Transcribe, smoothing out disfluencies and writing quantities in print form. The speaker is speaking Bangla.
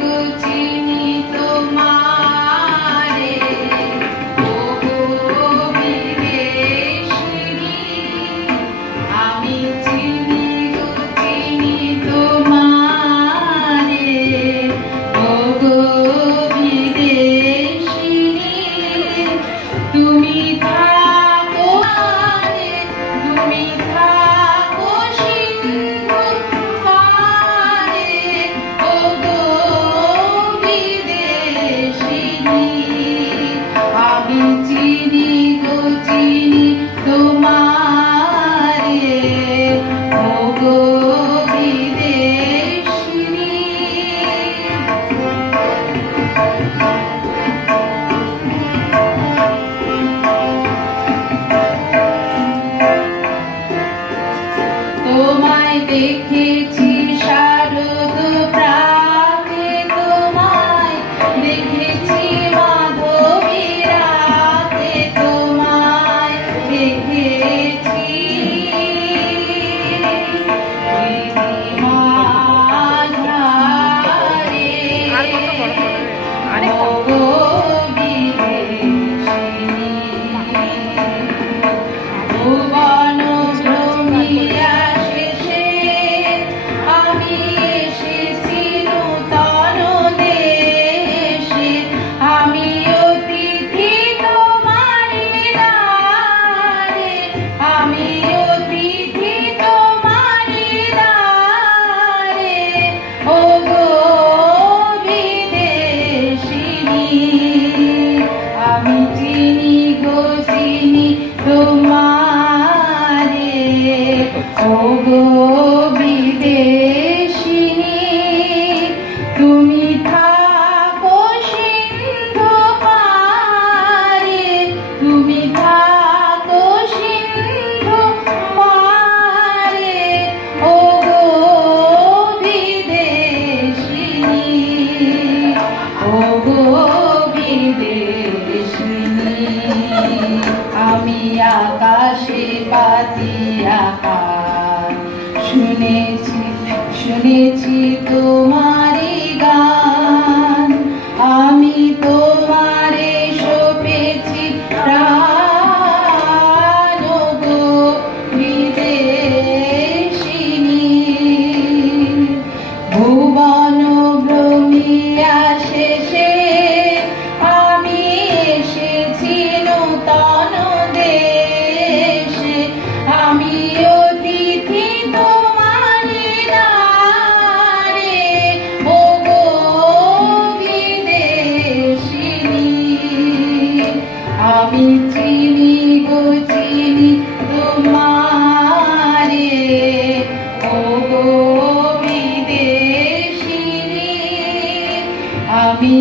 গো চিনি তোমারে, ওগো বিদেশিনী। আমি চিনি গো চিনি তোমারে, ওগো বিদেশিনী। তুমি থাকো পারে, তুমি থাকো সিন্ধু পারে, ওগো বিদেশিনী। আমি চিনি গো চিনি তোমারে, ওগো বিদেশিনী। তোমায় দেখেছি শারদ প্রাতে, তোমায় দেখেছি মাধবী রাতে, তোমায় দেখেছি মাঝারে, ওগো বিদেশিনী। ভুবন ভ্রমিয়া শেষে আমি এসেছি নূতন দেশে, আমি অতিথি তোমারি দ্বারে, আমি অতিথি তোমারি দ্বারে, ওগো বিদেশিনী। আমি চিনি গো চিনি তোমারে, ওগো বিদেশিনী। তুমি থাকো সিন্ধু পারে, তুমি থাকো সিন্ধু পারে, ওগো বিদেশিনী, ওগো বিদেশিনী। আমি আকাশে পাতিয়া হার, শুনেছি শুনেছি তোমারি গান, আমি তোমারে সপেছি প্রাণ, গো বিদেশিনী। ভুবন ভ্রমিয়া শেষে আমি এসেছি নূতন দেশে, আমি অতিথি তোমারি দ্বারে, ওগো বিদেশিনী। আমি চিনি গো চিনি তোমারে, ওগো বিদেশিনী। আমি